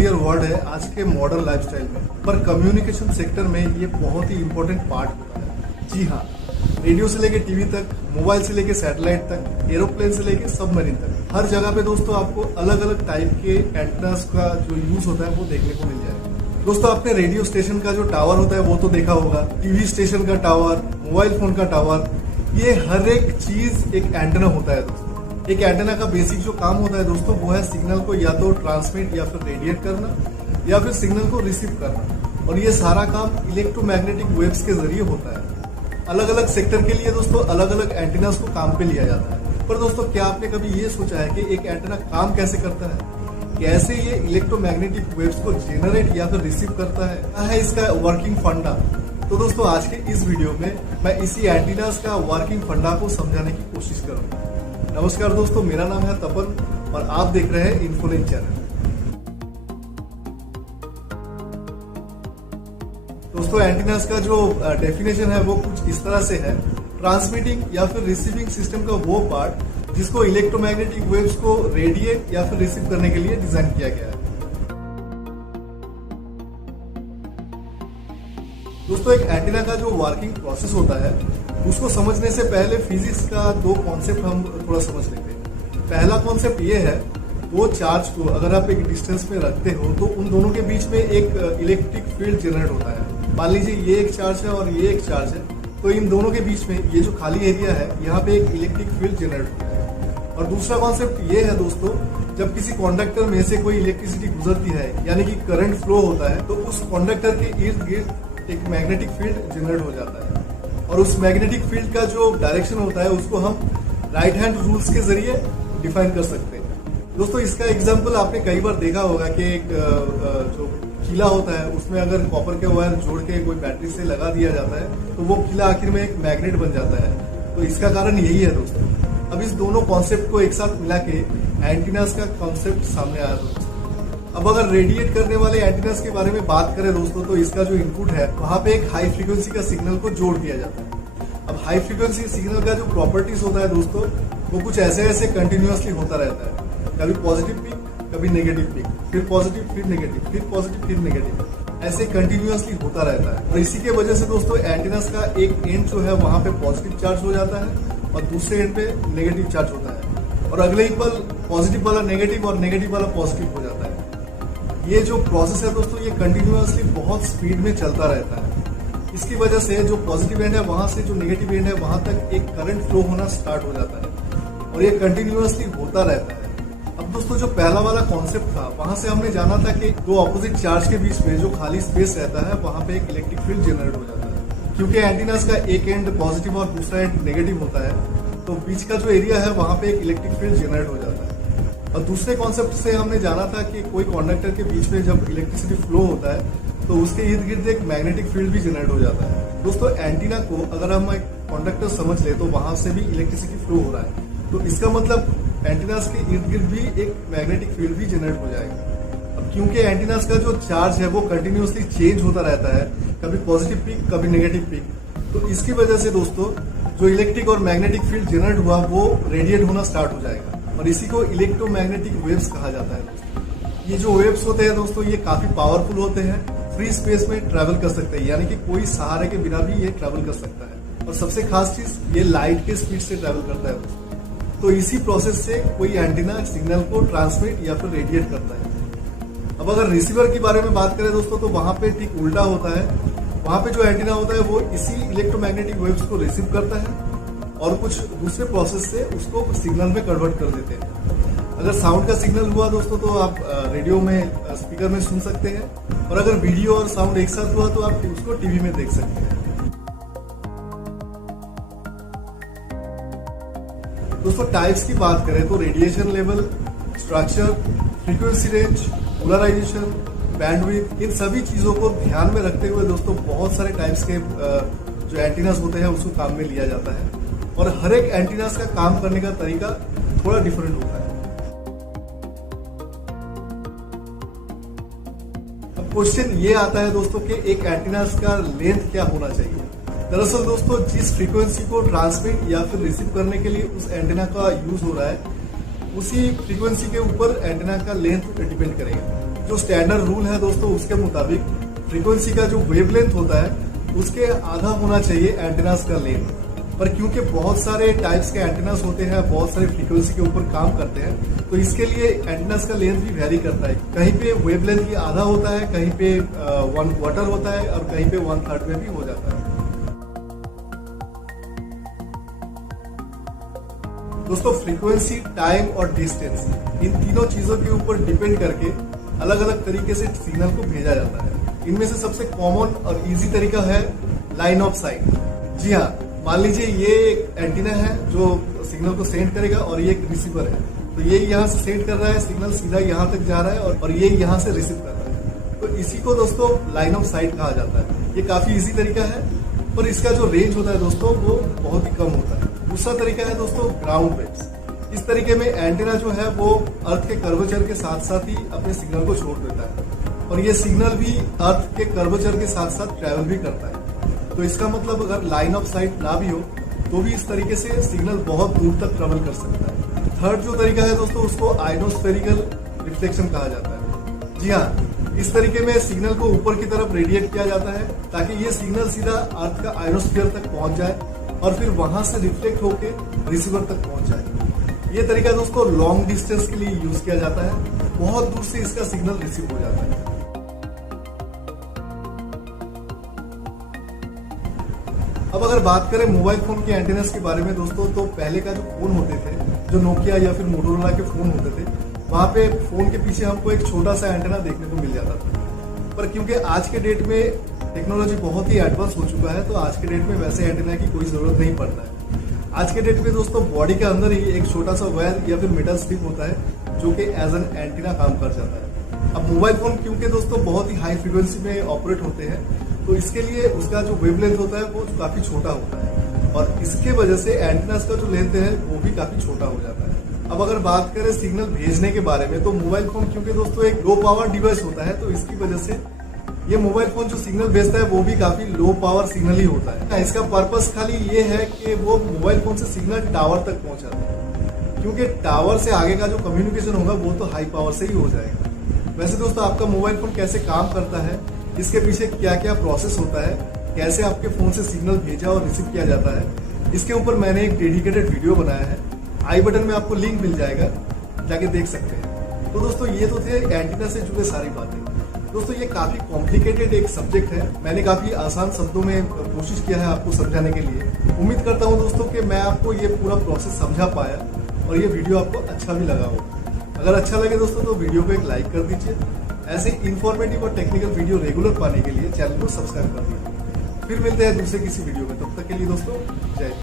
Familiar word है आज के मॉडर्न लाइफस्टाइल में, पर कम्युनिकेशन सेक्टर में ये बहुत ही इंपॉर्टेंट पार्ट होता है। जी हाँ, रेडियो से लेके टीवी तक, मोबाइल से लेके सैटेलाइट तक, एरोप्लेन से लेके सबमरीन तक, हर जगह पे दोस्तों आपको अलग अलग टाइप के एंटेनास का जो यूज होता है वो देखने को मिल जाएगा। दोस्तों आपने रेडियो स्टेशन का जो टावर होता है वो तो देखा होगा, टीवी स्टेशन का टावर, मोबाइल फोन का टावर, ये हर एक चीज एक एंटेना होता है दोस्तों। एक एंटेना का बेसिक जो काम होता है दोस्तों वो है सिग्नल को या तो ट्रांसमिट या फिर रेडिएट करना या फिर सिग्नल को रिसीव करना, और ये सारा काम इलेक्ट्रोमैग्नेटिक वेव्स के जरिए होता है। अलग अलग सेक्टर के लिए दोस्तों अलग अलग एंटेनास को काम पे लिया जाता है। पर दोस्तों क्या आपने कभी ये सोचा है कि एक एंटेना काम कैसे करता है, कैसे ये इलेक्ट्रोमैग्नेटिक वेव्स को जेनरेट या फिर रिसीव करता है, क्या है इसका वर्किंग फंडा। तो दोस्तों आज के इस वीडियो में मैं इसी एंटीनास का वर्किंग फंडा को समझाने की कोशिश करूंगा। नमस्कार दोस्तों, मेरा नाम है तपन और आप देख रहे हैं इन्फोलिंक चैनल। दोस्तों एंटीनास का जो डेफिनेशन है वो कुछ इस तरह से है, ट्रांसमिटिंग या फिर रिसीविंग सिस्टम का वो पार्ट जिसको इलेक्ट्रोमैग्नेटिक वेव्स को रेडिएट या फिर रिसीव करने के लिए डिजाइन किया गया है। दोस्तों एक एंटीना का जो वर्किंग प्रोसेस होता है उसको समझने से पहले फिजिक्स का दो कॉन्सेप्ट हम थोड़ा समझ लेते हैं। पहला कॉन्सेप्ट ये है, वो चार्ज को अगर आप एक डिस्टेंस में रखते हो तो उन दोनों के बीच में एक इलेक्ट्रिक फील्ड जनरेट होता है। मान लीजिए ये एक चार्ज है और ये एक चार्ज है, तो इन दोनों के बीच में ये जो खाली एरिया है यहाँ पे एक इलेक्ट्रिक फील्ड जनरेट होता है। और दूसरा कॉन्सेप्ट ये है दोस्तों, जब किसी कंडक्टर में से कोई इलेक्ट्रिसिटी गुजरती है यानी कि करंट फ्लो होता है, तो उस कंडक्टर के इर्द गिर्द एक मैग्नेटिक फील्ड जनरेट हो जाता है, और उस मैग्नेटिक फील्ड का जो डायरेक्शन होता है उसको हम राइट हैंड रूल्स के जरिए डिफाइन कर सकते हैं। दोस्तों इसका एग्जांपल आपने कई बार देखा होगा कि एक जो किला होता है उसमें अगर कॉपर के वायर जोड़ के कोई बैटरी से लगा दिया जाता है तो वो किला आखिर में एक मैग्नेट बन जाता है। तो इसका कारण यही है दोस्तों। अब इस दोनों कॉन्सेप्ट को एक साथ मिला के एंटीनास का कॉन्सेप्ट सामने आया दोस्तों। अब अगर रेडिएट करने वाले एंटीनास के बारे में बात करें दोस्तों, तो इसका जो इनपुट है वहां पे एक हाई फ्रीक्वेंसी का सिग्नल को जोड़ दिया जाता है। अब हाई फ्रीक्वेंसी सिग्नल का जो प्रॉपर्टीज होता है दोस्तों वो कुछ ऐसे कंटिन्यूअसली होता रहता है, कभी पॉजिटिव पीक, कभी नेगेटिव पीक, फिर पॉजिटिव, फिर नेगेटिव, फिर पॉजिटिव, फिर नेगेटिव, ऐसे कंटिन्यूअसली होता रहता है। और इसी के वजह से दोस्तों एंटीनास का एक एंड जो है वहां पे पॉजिटिव चार्ज हो जाता है और दूसरे एंड पे नेगेटिव चार्ज होता है, और अगले ही पल पॉजिटिव वाला नेगेटिव और नेगेटिव वाला पॉजिटिव हो जाता है। ये जो प्रोसेस है दोस्तों ये कंटिन्यूअसली बहुत स्पीड में चलता रहता है। इसकी वजह से जो पॉजिटिव एंड है वहां से जो नेगेटिव एंड है वहां तक एक करंट फ्लो होना स्टार्ट हो जाता है, और ये कंटिन्यूअसली होता रहता है। अब दोस्तों जो पहला वाला कॉन्सेप्ट था वहां से हमने जाना था कि दो ऑपोजिट चार्ज के बीच में जो खाली स्पेस रहता है वहां पे एक इलेक्ट्रिक फील्ड जनरेट हो जाता है। क्योंकि एंटीनास का एक एंड पॉजिटिव और दूसरा एंड नेगेटिव होता है, तो बीच का जो एरिया है वहां पे एक इलेक्ट्रिक फील्ड जनरेट हो जाता है। और दूसरे कॉन्सेप्ट से हमने जाना था कि कोई कंडक्टर के बीच में जब इलेक्ट्रिसिटी फ्लो होता है तो उसके इर्द गिर्द एक मैग्नेटिक फील्ड भी जनरेट हो जाता है। दोस्तों एंटीना को अगर हम एक कंडक्टर समझ ले तो वहां से भी इलेक्ट्रिसिटी फ्लो हो रहा है, तो इसका मतलब एंटीनास के इर्द गिर्द भी एक मैग्नेटिक फील्ड भी जनरेट हो जाएगा। अब क्योंकि एंटीनास का जो चार्ज है वो कंटिन्यूअसली चेंज होता रहता है, कभी पॉजिटिव पीक कभी नेगेटिव पीक, तो इसकी वजह से दोस्तों जो इलेक्ट्रिक और मैग्नेटिक फील्ड जनरेट हुआ वो रेडिएट होना स्टार्ट हो जाएगा, और इसी को इलेक्ट्रोमैग्नेटिक वेव्स कहा जाता है दोस्तों। ये जो वेव्स होते हैं दोस्तों ये काफी पावरफुल होते हैं, फ्री स्पेस में ट्रैवल कर सकते हैं, यानी कि कोई सहारे के बिना भी ये ट्रैवल कर सकता है, और सबसे खास चीज ये लाइट के स्पीड से ट्रैवल करता है दोस्तों। तो इसी प्रोसेस से कोई एंटीना सिग्नल को ट्रांसमिट या फिर रेडिएट करता है। अब अगर रिसीवर के बारे में बात करें दोस्तों तो वहां पे ठीक उल्टा होता है। वहां पे जो एंटीना होता है वो इसी इलेक्ट्रोमैग्नेटिक वेव्स को रिसीव करता है और कुछ दूसरे प्रोसेस से उसको सिग्नल में कन्वर्ट कर देते हैं। अगर साउंड का सिग्नल हुआ दोस्तों तो आप रेडियो में स्पीकर में सुन सकते हैं, और अगर वीडियो और साउंड एक साथ हुआ तो आप उसको टीवी में देख सकते हैं। दोस्तों टाइप्स की बात करें तो radiation level, structure, frequency range, polarisation, bandwidth, इन सभी चीजों को ध्यान में रखते हुए दोस्तों बहुत सारे टाइप्स के जो एंटीनास होते हैं उसको काम में लिया जाता है, और हर एक एंटीनास का काम करने का तरीका थोड़ा डिफरेंट होता है। अब क्वेश्चन ये आता है दोस्तों कि एक एंटीनास का लेंथ क्या होना चाहिए। दरअसल दोस्तों जिस फ्रीक्वेंसी को ट्रांसमिट या फिर रिसीव करने के लिए उस एंटीना का यूज हो रहा है उसी फ्रीक्वेंसी के ऊपर एंटीना का लेंथ डिपेंड करेगा। जो स्टैंडर्ड रूल है दोस्तों उसके मुताबिक फ्रीक्वेंसी का जो वेवलेंथ होता है उसके आधा होना चाहिए एंटेनास का लेंथ। पर क्योंकि बहुत सारे टाइप्स के एंटेनास होते हैं, बहुत सारे फ्रीक्वेंसी के ऊपर काम करते हैं, तो इसके लिए एंटेनास का लेंथ भी वेरी करता है। कहीं पे वेवलेंथ की आधा होता है, कहीं पे 1/4 होता है और कहीं पे 1/3 में भी हो जाता है। दोस्तों फ्रीक्वेंसी, टाइम और डिस्टेंस, इन तीनों चीजों के ऊपर डिपेंड करके अलग अलग तरीके से सिग्नल को भेजा जाता है। इनमें से सबसे कॉमन और इजी तरीका है लाइन ऑफ साइट। जी हाँ, मान लीजिए ये एक एंटीना है जो सिग्नल को सेंड करेगा और ये एक रिसीवर है। तो ये यहाँ से सेंड कर रहा है सिग्नल, सीधा यहाँ तक जा रहा है और ये यहाँ से रिसीव कर रहा है। तो इसी को दोस्तों लाइन ऑफ साइट कहा जाता है। ये काफी इजी तरीका है, पर इसका जो रेंज होता है दोस्तों वो बहुत ही कम होता है। दूसरा तरीका है दोस्तों ग्राउंड वेव्स। इस तरीके में एंटीना जो है वो अर्थ के कर्वेचर के साथ साथ ही अपने सिग्नल को छोड़ देता है और ये सिग्नल भी अर्थ के कर्वेचर के साथ साथ ट्रेवल भी करता है। तो इसका मतलब अगर लाइन ऑफ साइट ना भी हो तो भी इस तरीके से सिग्नल बहुत दूर तक ट्रेवल कर सकता है। थर्ड जो तरीका है दोस्तों उसको आयनोस्फेरिकल रिफ्लेक्शन कहा जाता है। जी हाँ, इस तरीके में सिग्नल को ऊपर की तरफ रेडिएट किया जाता है ताकि ये सिग्नल सीधा अर्थ का आयनोस्फीयर तक पहुंच जाए और फिर वहां से रिफ्लेक्ट होके रिसीवर तक पहुंच जाए। ये तरीका दोस्तों लॉन्ग डिस्टेंस के लिए यूज किया जाता है। बहुत दूर से इसका सिग्नल रिसीव हो जाता है। अब अगर बात करें मोबाइल फोन के एंटेनास के बारे में दोस्तों, तो पहले का जो फोन होते थे, जो नोकिया या फिर मोटोरोला के फोन होते थे, वहां पे फोन के पीछे हमको एक छोटा सा एंटेना देखने को मिल जाता था। पर क्योंकि आज के डेट में टेक्नोलॉजी बहुत ही एडवांस हो चुका है, तो आज के डेट में वैसे एंटेना की कोई जरूरत नहीं पड़ता है। आज के डेट में दोस्तों बॉडी के अंदर ही एक छोटा सा वायर या फिर मेटल स्ट्रिप होता है जो कि एज एन एंटीना काम कर जाता है। अब मोबाइल फोन क्योंकि दोस्तों बहुत ही हाई फ्रीक्वेंसी में ऑपरेट होते हैं, तो इसके लिए उसका जो वेवलेंथ होता है वो काफी छोटा होता है और इसके वजह से एंटीनास का जो लेंथ है वो भी काफी छोटा हो जाता है। अब अगर बात करें सिग्नल भेजने के बारे में, तो मोबाइल फोन क्योंकि दोस्तों एक लो पावर डिवाइस होता है, तो इसकी वजह से ये मोबाइल फोन जो सिग्नल भेजता है वो भी काफी लो पावर सिग्नल ही होता है। इसका पर्पस खाली ये है कि वो मोबाइल फोन से सिग्नल टावर तक पहुंचाता है, क्योंकि टावर से आगे का जो कम्युनिकेशन होगा वो तो हाई पावर से ही हो जाएगा। वैसे दोस्तों आपका मोबाइल फोन कैसे काम करता है, इसके पीछे क्या क्या प्रोसेस होता है, कैसे आपके फोन से सिग्नल भेजा और रिसीव किया जाता है, इसके ऊपर मैंने एक डेडिकेटेड वीडियो बनाया है। आई बटन में आपको लिंक मिल जाएगा, जाके देख सकते हैं। तो दोस्तों ये तो थे एंटीना से जुड़े सारी बातें। दोस्तों ये काफी कॉम्प्लिकेटेड एक सब्जेक्ट है, मैंने काफी आसान शब्दों में कोशिश किया है आपको समझाने के लिए। उम्मीद करता हूँ दोस्तों कि मैं आपको ये पूरा प्रोसेस समझा पाया और ये वीडियो आपको अच्छा भी लगा हो। अगर अच्छा लगे दोस्तों तो वीडियो को एक लाइक कर दीजिए। ऐसे इन्फॉर्मेटिव और टेक्निकल वीडियो रेगुलर पाने के लिए चैनल को सब्सक्राइब कर दीजिए। फिर मिलते हैं दूसरे किसी वीडियो में, तब तक के लिए दोस्तों जय हिंद।